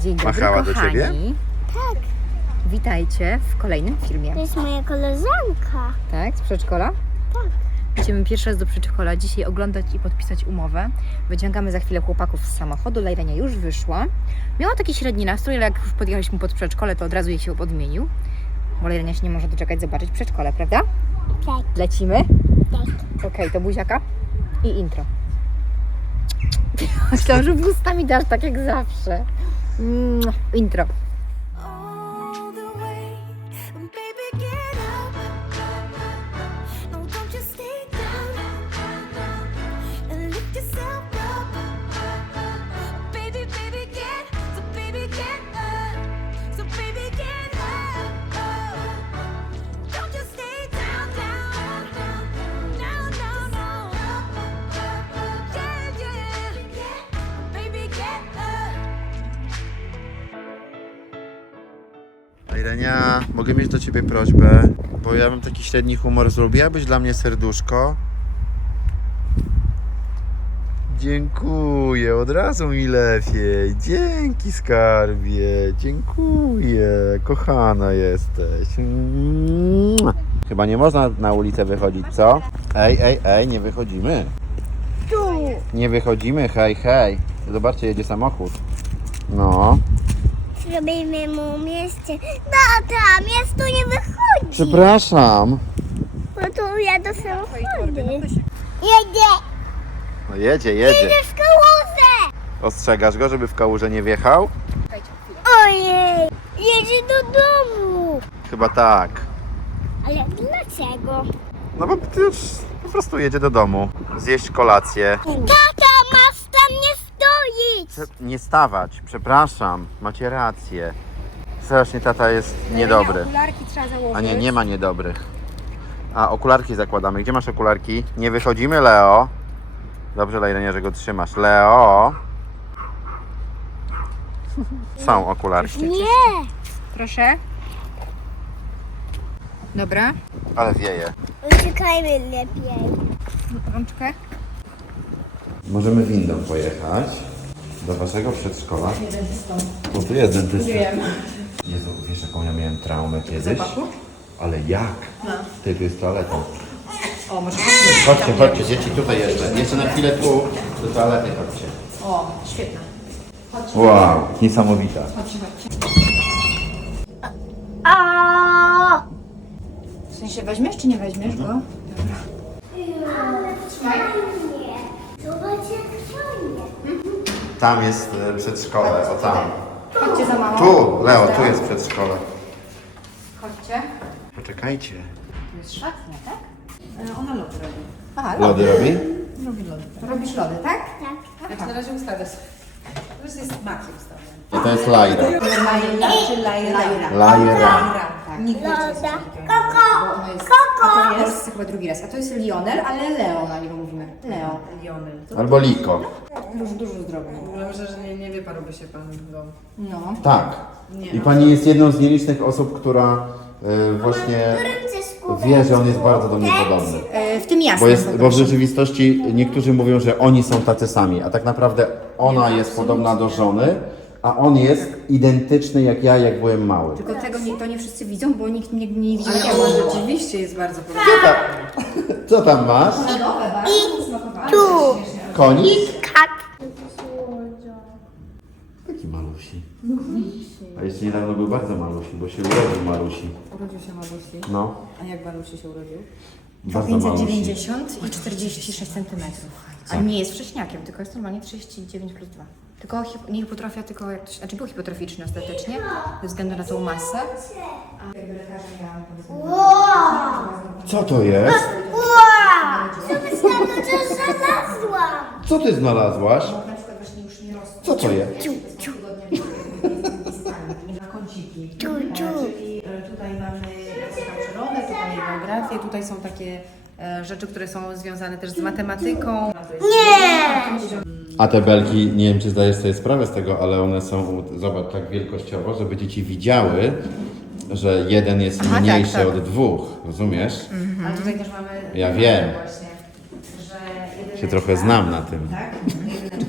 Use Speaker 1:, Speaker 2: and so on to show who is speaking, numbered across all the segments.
Speaker 1: Dzień dobry,
Speaker 2: Machała do
Speaker 1: kochani.
Speaker 2: ciebie?
Speaker 3: Tak,
Speaker 1: Witajcie w kolejnym filmie.
Speaker 3: to jest moja koleżanka.
Speaker 1: Tak? Z przedszkola?
Speaker 3: Tak.
Speaker 1: Idziemy pierwszy raz do przedszkola. Dzisiaj oglądać i podpisać umowę. Wyciągamy za chwilę chłopaków z samochodu. Lejrenia już wyszła. Miała taki średni nastrój, ale jak już podjechaliśmy pod przedszkole, to od razu jej się odmienił. Bo Lejrenia się nie może doczekać zobaczyć przedszkole, prawda?
Speaker 3: Tak,
Speaker 1: Lecimy?
Speaker 3: tak.
Speaker 1: Okej, to buziaka i intro. Myślałam, że wustami dasz tak jak zawsze. Intro.
Speaker 4: All the way, baby, get up. No, don't just stay down and lift yourself up. Baby, baby, get up. So, baby, get up. Don't just stay down. No. Yeah. Baby, get up.
Speaker 2: Irenia, mogę mieć do ciebie prośbę, bo ja mam taki średni humor. Zrobiłabyś dla mnie serduszko? Dziękuję, od razu mi lepiej. Dzięki, skarbie. Dziękuję, kochana jesteś. Chyba nie można na ulicę wychodzić, co? Ej, nie wychodzimy.
Speaker 3: Tu.
Speaker 2: Nie wychodzimy, hej. Zobaczcie, jedzie samochód. No.
Speaker 3: Zrobimy mu mieście. Tata, miasto nie wychodzi.
Speaker 2: Przepraszam.
Speaker 3: Bo tu ja do samochodu. Jedzie.
Speaker 2: No jedzie.
Speaker 3: Jedzie w kałużę.
Speaker 2: Ostrzegasz go, żeby w kałużę nie wjechał?
Speaker 3: Ojej. Jedzie do domu.
Speaker 2: Chyba tak.
Speaker 3: Ale dlaczego?
Speaker 2: No bo już po prostu jedzie do domu. Zjeść kolację.
Speaker 3: Tata, masz tam nie stoić.
Speaker 2: Nie stawać, przepraszam. Macie rację. Strasznie tata jest niedobry.
Speaker 1: Okularki trzeba założyć.
Speaker 2: A nie ma niedobrych. A okularki zakładamy. Gdzie masz okularki? Nie wychodzimy, Leo. Dobrze, Lejrenia, że go trzymasz. Leo. Są okularki.
Speaker 3: Nie.
Speaker 1: Proszę. Dobra.
Speaker 2: Ale wieje.
Speaker 3: Uciekajmy lepiej.
Speaker 1: Rączkę.
Speaker 2: Możemy windą pojechać do waszego przedszkola. Bo tu jest dentysta. Jezu, wiesz jaką ja miałem traumę kiedyś? Ale jak? Ty, tu jest toaleta.
Speaker 1: O, może
Speaker 2: Chodźcie, dzieci, tutaj jeszcze. Jeszcze na chwilę tu, do toalety chodźcie.
Speaker 1: O, świetna.
Speaker 2: Wow, niesamowita.
Speaker 1: Chodźcie.
Speaker 3: A.
Speaker 1: W sensie weźmiesz czy nie weźmiesz go?
Speaker 3: Fajnie. Zobacz jak fajnie.
Speaker 2: Tam jest przedszkole, o tam.
Speaker 1: Chodźcie za mamą.
Speaker 2: Tu, Leo, tu jest przedszkole.
Speaker 1: Chodźcie.
Speaker 2: Poczekajcie.
Speaker 1: To jest szatnia, tak? Ona lody robi. Aha,
Speaker 2: Lody robi?
Speaker 1: Robi lody. Robisz lody, tak?
Speaker 3: Tak.
Speaker 1: Jak na razie ustawię sobie. To jest Maciej ustawiony.
Speaker 2: I to jest Lajra.
Speaker 1: Lajra czy Lajra?
Speaker 2: Lajra.
Speaker 1: Tak. Nigdy nie
Speaker 3: Loda.
Speaker 1: jest
Speaker 3: Koko.
Speaker 1: bo ona jest,
Speaker 3: Koko.
Speaker 1: A to jest chyba drugi raz. A to jest Lionel, ale Leo na niego mówimy. Leo.
Speaker 5: Lionel.
Speaker 2: Albo Liko.
Speaker 1: Dużo zdrowia.
Speaker 5: W ogóle myślę, że nie wyparłby się pan w domu.
Speaker 1: No.
Speaker 2: Tak.
Speaker 5: Nie.
Speaker 2: I pani jest jedną z nielicznych osób, która właśnie wie, że on jest bardzo do mnie podobny.
Speaker 1: W tym jasnym.
Speaker 2: Bo w rzeczywistości niektórzy mówią, że oni są tacy sami, a tak naprawdę ona jest podobna do żony, a on jest identyczny jak ja, jak byłem mały.
Speaker 1: Tylko tego to nie wszyscy widzą, bo nikt nie widzi.
Speaker 5: Ale on rzeczywiście jest bardzo podobny.
Speaker 2: Co tam masz?
Speaker 3: Tu.
Speaker 2: Konik?
Speaker 3: Tak.
Speaker 2: Taki malusi. A jeszcze niedawno był bardzo malusi, bo się urodził malusi.
Speaker 5: Urodził się Malusi.
Speaker 2: No,
Speaker 5: A jak Malusi się urodził?
Speaker 2: bardzo malusi.
Speaker 1: 590 i 46 cm. Ale nie jest wcześniakiem, tylko jest normalnie 39 plus 2. Tylko nie hipotrofia, tylko jak to się, znaczy był hipotroficzny ostatecznie, ze względu na tą masę. A jakby lekarze miałam
Speaker 2: Co to jest?
Speaker 3: Wow. Co myślałam, że znalazłam?
Speaker 2: Co ty znalazłaś?
Speaker 1: na przykład właśnie już nie rosną.
Speaker 2: Co to jest?
Speaker 5: Na kąciki.
Speaker 3: Tu.
Speaker 5: Czyli tutaj mamy przyrodę, tutaj geografię, tutaj są takie rzeczy, które są związane też z matematyką.
Speaker 3: Nie.
Speaker 2: A te belki, nie wiem czy zdajesz sobie sprawę z tego, ale one są, zobacz, tak wielkościowo, żeby dzieci widziały, że jeden jest
Speaker 1: Aha,
Speaker 2: mniejszy
Speaker 1: tak.
Speaker 2: od dwóch, rozumiesz?
Speaker 5: Ale tutaj też mamy...
Speaker 2: Ja wiem.
Speaker 5: Właśnie, że
Speaker 2: Się trochę znam na tym.
Speaker 5: Tak? Jedyneczkę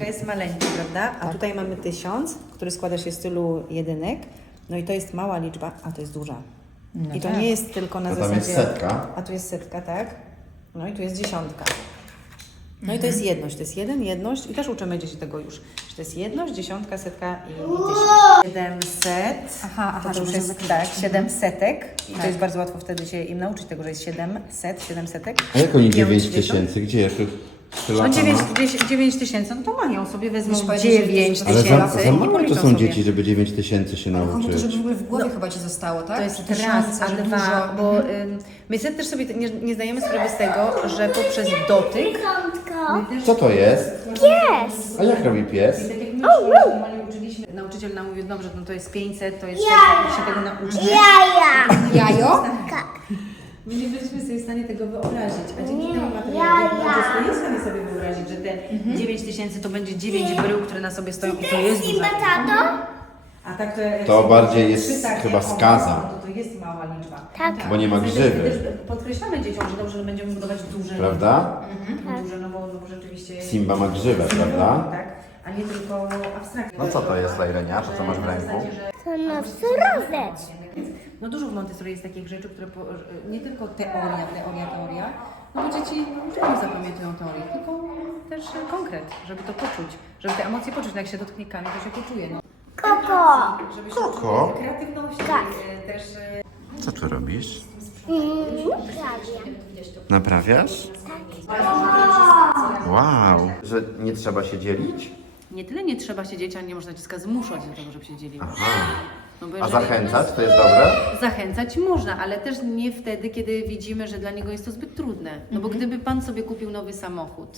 Speaker 5: dziesiątka jest maleńka, prawda? A tutaj mamy 1000, który składa się z tylu jedynek. No i to jest mała liczba, a to jest duża.
Speaker 1: No
Speaker 5: I to
Speaker 1: tak.
Speaker 5: nie jest tylko na
Speaker 2: To
Speaker 5: zasadzie...
Speaker 2: tam jest setka.
Speaker 5: A tu jest setka, tak? No i tu jest dziesiątka. No i to jest jedność. To jest jedność i też uczymy dzieci tego już. Że to jest jedność, dziesiątka, setka i 700.
Speaker 1: Aha,
Speaker 5: To
Speaker 1: żeby
Speaker 5: już
Speaker 1: się
Speaker 5: jest,
Speaker 1: zakreślić.
Speaker 5: tak, 7 setek. I
Speaker 1: Tak.
Speaker 5: to jest bardzo łatwo wtedy się im nauczyć tego, że jest 7 setek.
Speaker 2: A jak oni
Speaker 5: 9
Speaker 2: 9000? Gdzie jest?
Speaker 5: No 9 tysięcy, no to mają sobie, wezmą
Speaker 1: Musisz powiedzieć, że
Speaker 5: 9
Speaker 1: to
Speaker 2: Ale
Speaker 1: jest
Speaker 5: tysięcy
Speaker 2: za
Speaker 5: i
Speaker 2: małe to
Speaker 5: policzą
Speaker 2: są
Speaker 5: sobie.
Speaker 2: dzieci, żeby 9000 się
Speaker 1: Chodzi o to,
Speaker 2: nauczyć.
Speaker 1: żeby w ogóle w głowie chyba Ci zostało, tak?
Speaker 5: To jest
Speaker 1: Że
Speaker 5: raz,
Speaker 1: tysiące,
Speaker 5: a
Speaker 1: że
Speaker 5: dwa,
Speaker 1: dużo.
Speaker 5: bo my też sobie nie zdajemy sprawy z tego, że poprzez dotyk
Speaker 3: Piątka.
Speaker 2: Co to jest?
Speaker 3: Pies.
Speaker 2: A jak robi pies?
Speaker 5: tak jak my w szkole się normalnie uczyliśmy, nauczyciel nam mówił, dobrze, no to jest 500, to jest 600, się tego nauczymy.
Speaker 3: Jaja.
Speaker 1: Jajo?
Speaker 5: My nie byliśmy sobie w stanie tego wyobrazić, a dzięki temu materiałowi dziecko jest w stanie sobie wyobrazić, że te 9000 to będzie 9 brył, które na sobie stoją i to jest duża
Speaker 3: Simba,
Speaker 5: liczba.
Speaker 3: tato?
Speaker 5: A tak to, jak
Speaker 2: To
Speaker 5: są
Speaker 2: bardziej jest
Speaker 5: trzy takie
Speaker 2: chyba
Speaker 5: obok,
Speaker 2: skaza.
Speaker 5: To jest mała liczba.
Speaker 3: Tak.
Speaker 2: Bo nie ma grzywy.
Speaker 5: Też podkreślamy dzieciom, że dobrze, że będziemy budować duże
Speaker 2: Prawda?
Speaker 5: Duże, no bo rzeczywiście...
Speaker 2: Simba ma grzywę, prawda?
Speaker 5: Tak, a nie tylko abstrakcje.
Speaker 2: No co to jest, Lajlenia? To co masz w ręku?
Speaker 3: To nosorożec.
Speaker 5: No dużo w Montessori jest takich rzeczy, które nie tylko teoria, no bo dzieci nie zapamiętują teorii, tylko też konkret, żeby to poczuć, żeby te emocje poczuć, no jak się dotknie kamień, to się poczuje. No.
Speaker 3: Koko.
Speaker 5: Żeby się
Speaker 2: Koko?
Speaker 5: kreatywności
Speaker 3: Tak.
Speaker 5: też...
Speaker 2: Co tu robisz?
Speaker 3: Prawie.
Speaker 2: Naprawiasz? Wow. Że nie trzeba się dzielić?
Speaker 5: Nie tyle nie trzeba się dzieci, a nie można dziecka zmuszać do tego, żeby się dzieliło. No bo
Speaker 2: A
Speaker 5: jeżeli-
Speaker 2: zachęcać to jest dobre?
Speaker 5: Zachęcać można, ale też nie wtedy, kiedy widzimy, że dla niego jest to zbyt trudne. No bo gdyby pan sobie kupił nowy samochód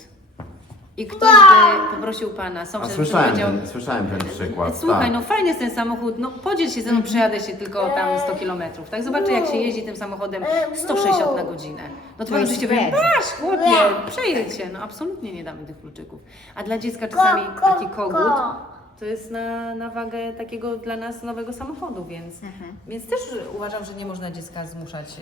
Speaker 5: i ktoś by poprosił pana,
Speaker 2: A
Speaker 5: sąsiad by
Speaker 2: słyszałem ten przykład.
Speaker 5: słuchaj,
Speaker 2: tak.
Speaker 5: no fajny jest ten samochód, no podziel się ze mną, przejadę się tylko tam 100 kilometrów, tak? Zobaczę jak się jeździ tym samochodem 160 na godzinę. No to pan
Speaker 1: jest
Speaker 5: oczywiście
Speaker 1: wred.
Speaker 5: powie, masz chłopie, przejedź się. No absolutnie nie damy tych kluczyków. A dla dziecka czasami taki kogut to jest na wagę takiego dla nas nowego samochodu, więc też uważam, że nie można dziecka zmuszać.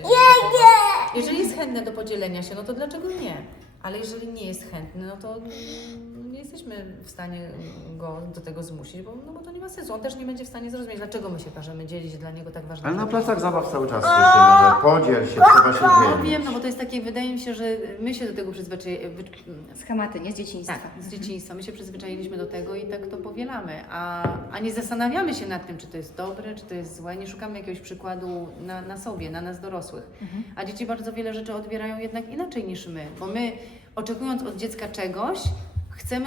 Speaker 5: Jeżeli jest chętne do podzielenia się, no to dlaczego nie? Ale jeżeli nie jest chętny, no to nie jesteśmy w stanie go do tego zmusić, bo to nie ma sensu. On też nie będzie w stanie zrozumieć, dlaczego my się każemy dzielić dla niego tak ważne.
Speaker 2: Ale na placach zabaw cały czas słyszymy, że podziel się, trzeba się
Speaker 5: No
Speaker 2: dzielić.
Speaker 5: wiem, no bo to jest takie, wydaje mi się, że my się do tego przyzwyczailiśmy.
Speaker 1: Schematy, nie? Z dzieciństwa.
Speaker 5: Tak, z dzieciństwa. My się przyzwyczailiśmy do tego i tak to powielamy, a nie zastanawiamy się nad tym, czy to jest dobre, czy to jest złe. Nie szukamy jakiegoś przykładu na sobie, na nas dorosłych. A dzieci bardzo wiele rzeczy odbierają jednak inaczej niż my, bo my oczekując od dziecka czegoś, chcemy,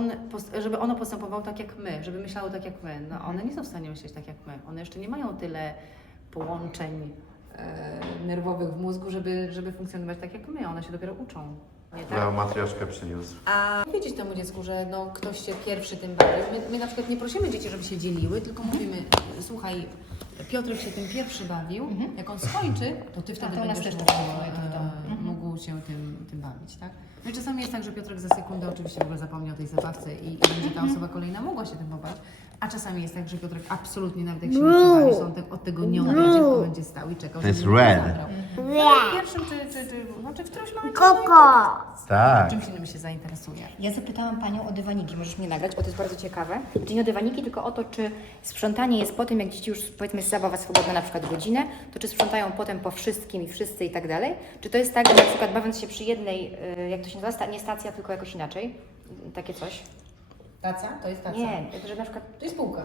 Speaker 5: żeby ono postępowało tak jak my, żeby myślało tak jak my. No one nie są w stanie myśleć tak jak my. One jeszcze nie mają tyle połączeń nerwowych w mózgu, żeby funkcjonować tak jak my. One się dopiero uczą. Nie tak?
Speaker 2: Leo matrioszkę przyniósł.
Speaker 5: A powiedzieć temu dziecku, że no, ktoś się pierwszy tym bawił. My na przykład nie prosimy dzieci, żeby się dzieliły, tylko mówimy, słuchaj, Piotrek się tym pierwszy bawił, jak on skończy, to ty wtedy
Speaker 1: to u nas
Speaker 5: będziesz
Speaker 1: też
Speaker 5: mógł,
Speaker 1: tak było, w domu.
Speaker 5: mógł się tym bawić, tak? No i czasami jest tak, że Piotrek za sekundę oczywiście w ogóle zapomni o tej zabawce i będzie ta osoba kolejna mogła się tym pobawić, a czasami jest tak, że Piotrek absolutnie nawet jak się nie chce bawić, to on od tego nie odejdzie, tylko będzie stał i czekał,
Speaker 2: To jest
Speaker 5: żeby
Speaker 2: red.
Speaker 5: zabrał. W pierwszym czy w którymś momencie
Speaker 3: Koko.
Speaker 2: Tak.
Speaker 5: czymś innym się zainteresuje.
Speaker 1: Ja zapytałam Panią o dywaniki, możesz mnie nagrać, bo to jest bardzo ciekawe. Czyli nie o dywaniki, tylko o to, czy sprzątanie jest po tym, jak dzieci już, powiedzmy, jest zabawa swobodna na przykład godzinę, to czy sprzątają potem po wszystkim i wszyscy i tak dalej? Czy to jest tak, że na przykład bawiąc się przy jednej, jak to się nazywa, nie stacja, tylko jakoś inaczej? Takie coś?
Speaker 5: Taca? To jest taca.
Speaker 1: Nie, że na przykład...
Speaker 5: To jest półka.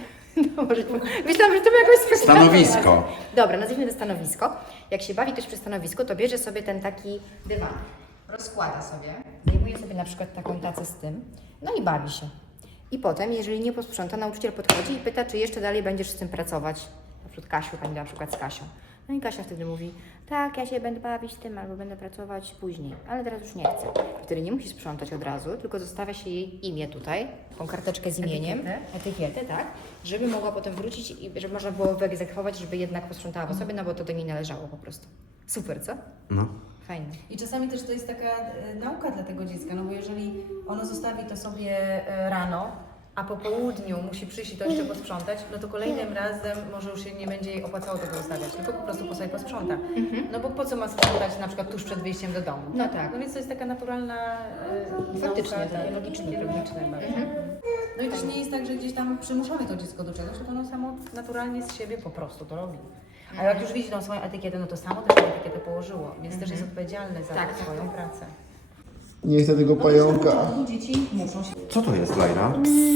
Speaker 1: No, może, myślałam, że to było jakoś
Speaker 2: Stanowisko.
Speaker 1: Dobra, nazwijmy to stanowisko. Jak się bawi ktoś przy stanowisku, to bierze sobie ten taki dywan, rozkłada sobie, zajmuje sobie na przykład taką tacę z tym, no i bawi się. I potem, jeżeli nie posprząta, nauczyciel podchodzi i pyta, czy jeszcze dalej będziesz z tym pracować. Na przykład Kasiu, pani na przykład z Kasią. No i Kasia wtedy mówi, tak, ja się będę bawić tym, albo będę pracować później, ale teraz już nie chcę. Wtedy nie musi sprzątać od razu, tylko zostawia się jej imię tutaj, tą karteczkę z imieniem, etykietę, tak, żeby mogła potem wrócić i żeby można było wyegzekwować, żeby jednak posprzątała po sobie, no bo to do niej należało po prostu. Super, co?
Speaker 2: No.
Speaker 1: Fajne.
Speaker 5: I czasami też to jest taka nauka dla tego dziecka, no bo jeżeli ono zostawi to sobie rano, a po południu musi przyjść i to jeszcze posprzątać, no to kolejnym razem może już się nie będzie jej opłacało tego zostawiać, tylko po prostu po sobie posprząta. No bo po co ma sprzątać na przykład tuż przed wyjściem do domu?
Speaker 1: No tak.
Speaker 5: No więc to jest taka naturalna
Speaker 1: Faktycznie,
Speaker 5: nauka,
Speaker 1: takie
Speaker 5: tak,
Speaker 1: logiczne
Speaker 5: takie
Speaker 1: trochę.
Speaker 5: logiczne bardzo. No i też nie jest tak, że gdzieś tam przymuszamy to dziecko do czegoś, tylko ono samo naturalnie z siebie po prostu to robi. A jak już widzi tą swoją etykietę, no to samo też tę etykietę położyło, więc też jest odpowiedzialne za swoją pracę.
Speaker 2: Nie chcę tego pająka.
Speaker 5: Dzieci muszą się...
Speaker 2: Co to jest, Lajra?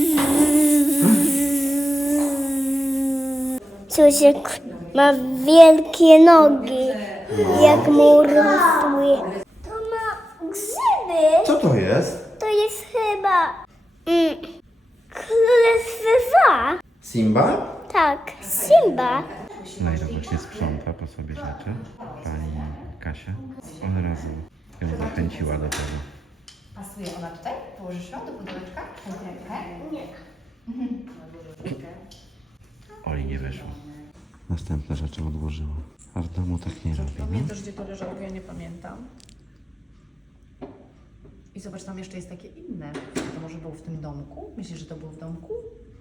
Speaker 3: Ciusiek ma wielkie nogi, jak mu rosły. To ma grzyby.
Speaker 2: Co to jest?
Speaker 3: To jest chyba królestwa.
Speaker 2: Simba?
Speaker 3: Tak, Simba.
Speaker 2: Lajra właśnie sprząta po sobie rzeczy. Pani Kasia od razu ją zachęciła do tego.
Speaker 1: Pasuje ona tutaj? Położysz ją do pudełeczka? Konkretkę?
Speaker 3: Nie.
Speaker 2: Oli nie wyszło. Następne rzeczy odłożyła. A w domu tak nie robi, no?
Speaker 5: Pamiętasz, gdzie to leżało? Ja nie pamiętam. I zobacz, tam jeszcze jest takie inne. To może było w tym domku? Myślisz, że to było w domku?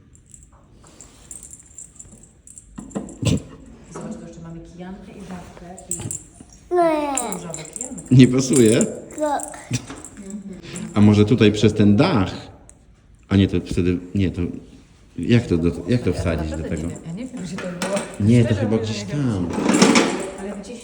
Speaker 5: Zobacz, tu jeszcze mamy kijankę i żabkę i
Speaker 3: Nie.
Speaker 5: żabę kijankę.
Speaker 2: Nie pasuje?
Speaker 3: Tak.
Speaker 2: A może tutaj przez ten dach? A nie, to wtedy... Nie, to... Jak to wsadzić do tego?
Speaker 5: Ja nie wiem, gdzie to było.
Speaker 2: Nie, to chyba gdzieś tam.
Speaker 5: Ale gdzieś...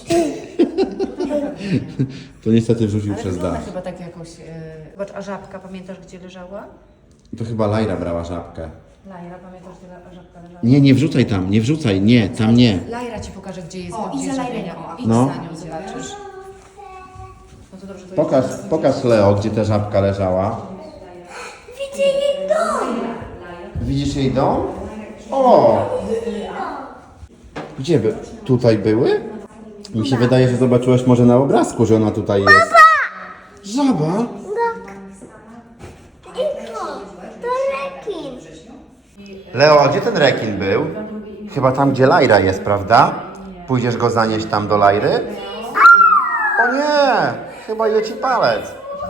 Speaker 2: To niestety wrzucił
Speaker 5: Ale
Speaker 2: przez
Speaker 5: wygląda
Speaker 2: dach.
Speaker 5: chyba tak jakoś... Zobacz, a żabka, pamiętasz, gdzie leżała?
Speaker 2: To chyba Lajra brała żabkę.
Speaker 5: Lajra, pamiętasz, gdzie żabka leżała?
Speaker 2: Nie, nie wrzucaj tam, nie wrzucaj, nie, tam nie.
Speaker 5: Lajra ci pokaże, gdzie jest,
Speaker 1: O,
Speaker 5: gdzie
Speaker 1: i
Speaker 5: jest
Speaker 1: za
Speaker 5: żabienia.
Speaker 1: Lajrą.
Speaker 5: Idź
Speaker 2: No.
Speaker 5: za nią, zobaczysz. No to dobrze, to
Speaker 2: Pokaż Leo, gdzie ta żabka leżała.
Speaker 3: Widzę jej dom.
Speaker 2: Widzisz jej dom? O! Gdzie by? Tutaj były? Mi się wydaje, że zobaczyłeś może na obrazku, że ona tutaj jest. Żaba?
Speaker 3: I to rekin.
Speaker 2: Leo, a gdzie ten rekin był? Chyba tam, gdzie Lajra jest, prawda? Pójdziesz go zanieść tam do Lajry? O nie! Chyba je ci palec.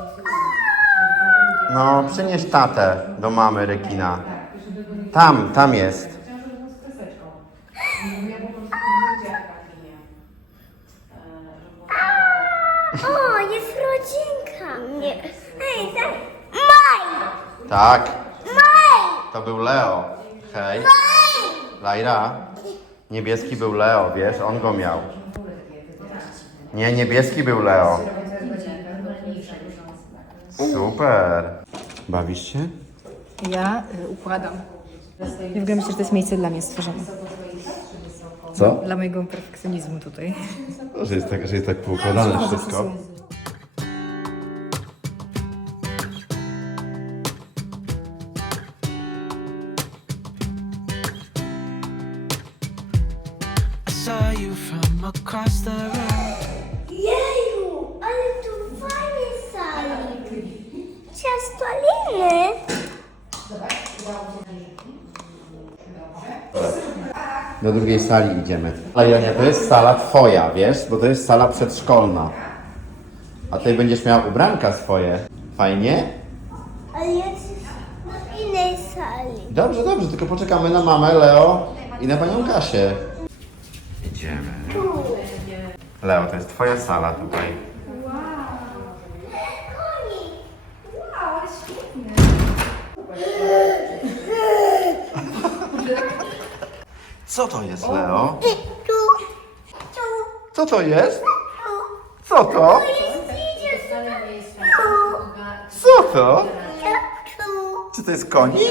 Speaker 2: No, przynieś tatę do mamy rekina. Tam jest.
Speaker 3: O, jest rodzinka. Nie. Hej, tak. Maj!
Speaker 2: Tak,
Speaker 3: Maj!
Speaker 2: to był Leo. Hej. Lajra, niebieski był Leo, wiesz, on go miał. Nie, niebieski był Leo. Super. Bawisz się?
Speaker 1: Ja układam. Ja w ogóle myślę, że to jest miejsce dla mnie stworzone.
Speaker 2: Co?
Speaker 1: Dla mojego perfekcjonizmu tutaj.
Speaker 2: Że jest tak poukładane wszystko.
Speaker 6: I saw you from across the road.
Speaker 3: Jeju, ale tu fajnie sali. Ciastoliny.
Speaker 2: Do drugiej sali idziemy. Lajra, to jest sala twoja, wiesz? Bo to jest sala przedszkolna. A tutaj będziesz miała ubranka swoje. Fajnie?
Speaker 3: Ale ja chcę na innej sali.
Speaker 2: Dobrze, dobrze, tylko poczekamy na mamę, Leo i na panią Kasię. Idziemy. Leo, to jest twoja sala tutaj. Co to jest, Leo?
Speaker 3: Tu. Tu.
Speaker 2: Co to jest? Co to? Co to?
Speaker 3: Tu.
Speaker 2: Czy to jest konik?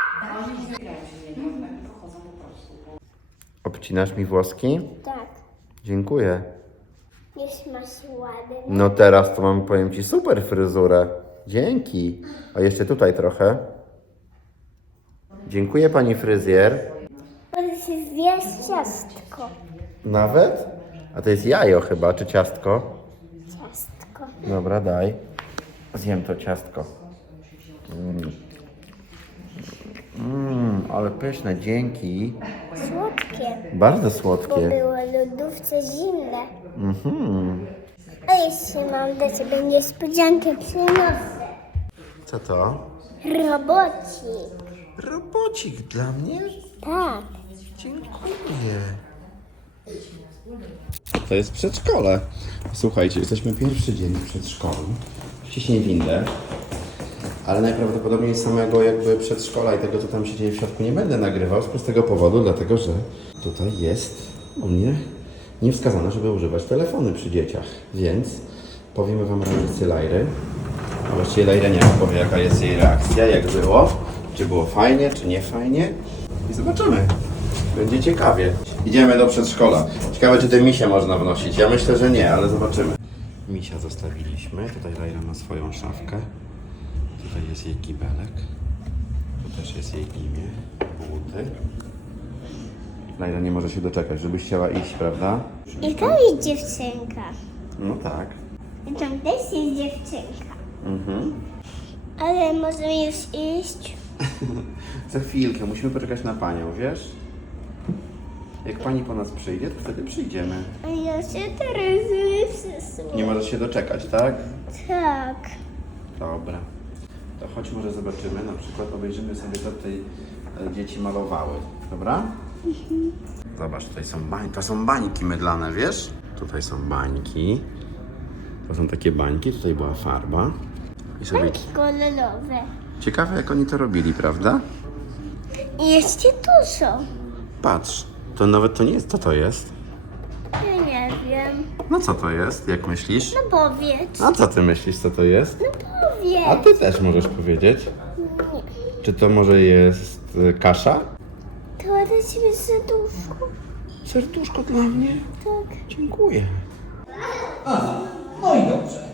Speaker 2: Obcinasz mi włoski?
Speaker 3: Tak.
Speaker 2: Dziękuję.
Speaker 3: Jest masz ładny.
Speaker 2: No teraz to mam, powiem ci, super fryzurę. Dzięki. A jeszcze tutaj trochę. Dziękuję pani fryzjer.
Speaker 3: Może się zjeść ciastko.
Speaker 2: Nawet? A to jest jajo chyba, czy ciastko?
Speaker 3: Ciastko.
Speaker 2: Dobra, daj. Zjem to ciastko. Ale pyszne, dzięki.
Speaker 3: Słodkie.
Speaker 2: Bardzo
Speaker 3: Bo
Speaker 2: słodkie.
Speaker 3: było lodówce zimne.
Speaker 2: Mhm.
Speaker 3: A jeszcze mam dla ciebie niespodziankę, przyniosę.
Speaker 2: Co to?
Speaker 3: Robocik.
Speaker 2: Robocik dla mnie?
Speaker 3: Tak.
Speaker 2: Dziękuję. To jest przedszkole. Słuchajcie, jesteśmy pierwszy dzień w przedszkolu. Wciśnij windę. Ale najprawdopodobniej samego jakby przedszkola i tego, co tam się dzieje w środku, nie będę nagrywał z prostego powodu, dlatego że tutaj jest u mnie niewskazane, żeby używać telefony przy dzieciach. Więc powiemy Wam reakcję Lajry. A właściwie Lajra nie powie, jaka jest jej reakcja, jak było, czy było fajnie, czy nie fajnie. I zobaczymy. Będzie ciekawie. Idziemy do przedszkola. Ciekawe, czy te misie można wnosić. Ja myślę, że nie, ale zobaczymy. Misia zostawiliśmy. Tutaj Lajra ma swoją szafkę. Tutaj jest jej kibelek. Tu też jest jej imię. Buty. Lajra nie może się doczekać, żebyś chciała iść, prawda?
Speaker 3: I tam jest dziewczynka.
Speaker 2: No tak.
Speaker 3: I tam też jest dziewczynka.
Speaker 2: Mhm.
Speaker 3: Ale możemy już iść?
Speaker 2: Za chwilkę, musimy poczekać na panią, wiesz? Jak pani po nas przyjdzie, to wtedy przyjdziemy.
Speaker 3: A ja się teraz nie przysłam.
Speaker 2: Nie możesz się doczekać, tak?
Speaker 3: Tak.
Speaker 2: Dobra. To chodź może zobaczymy, na przykład obejrzymy sobie, co tutaj dzieci malowały, dobra? Zobacz, tutaj są bańki, to są bańki mydlane, wiesz? Tutaj są bańki. To są takie bańki, tutaj była farba. I sobie...
Speaker 3: Bańki kolorowe.
Speaker 2: Ciekawe, jak oni to robili, prawda?
Speaker 3: I jeszcze tu są.
Speaker 2: Patrz, to nawet to nie jest, co to jest?
Speaker 3: Ja nie wiem.
Speaker 2: No co to jest, jak myślisz?
Speaker 3: No powiedz.
Speaker 2: A co ty myślisz, co to jest?
Speaker 3: No powiedz.
Speaker 2: A ty też możesz powiedzieć.
Speaker 3: Nie.
Speaker 2: Czy to może jest kasza?
Speaker 3: To ładne ciebie serduszko.
Speaker 2: Serduszko dla mnie?
Speaker 3: Tak.
Speaker 2: Dziękuję.
Speaker 7: No i dobrze.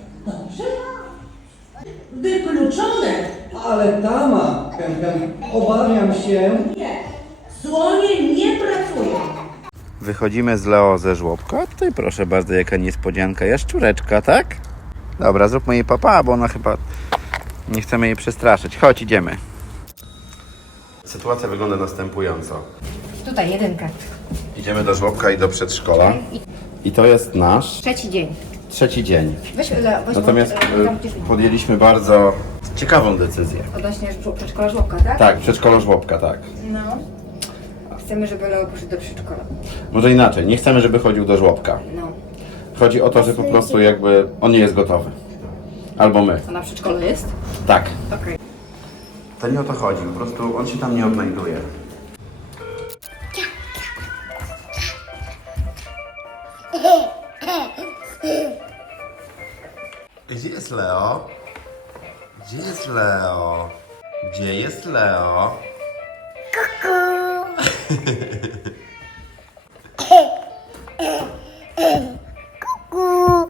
Speaker 7: Wykluczone! Ale dama, obawiam się. Nie, słonie nie pracują.
Speaker 2: Wychodzimy z Leo ze żłobka. Tutaj proszę bardzo, jaka niespodzianka. Jaszczureczka, tak? Dobra, zróbmy jej papa, bo ona chyba... Nie chcemy jej przestraszyć. Chodź, idziemy. Sytuacja wygląda następująco.
Speaker 1: Tutaj jedynka.
Speaker 2: Idziemy do żłobka i do przedszkola. I to jest nasz
Speaker 1: Trzeci dzień.
Speaker 2: trzeci dzień.
Speaker 1: Weź
Speaker 2: Natomiast podjęliśmy bardzo ciekawą decyzję.
Speaker 1: odnośnie przedszkola żłobka, tak?
Speaker 2: Tak, przedszkola żłobka, tak.
Speaker 1: No. Chcemy, żeby Leo poszedł do przedszkola.
Speaker 2: Może inaczej, nie chcemy, żeby chodził do żłobka.
Speaker 1: No.
Speaker 2: Chodzi o to, że po prostu jakby on nie jest gotowy. Albo my.
Speaker 1: To na przedszkolu jest?
Speaker 2: Tak.
Speaker 1: Okej.
Speaker 2: To nie o to chodzi, po prostu on się tam nie odnajduje. Gdzie jest Leo? Gdzie jest Leo? Gdzie jest Leo?
Speaker 3: Kuku.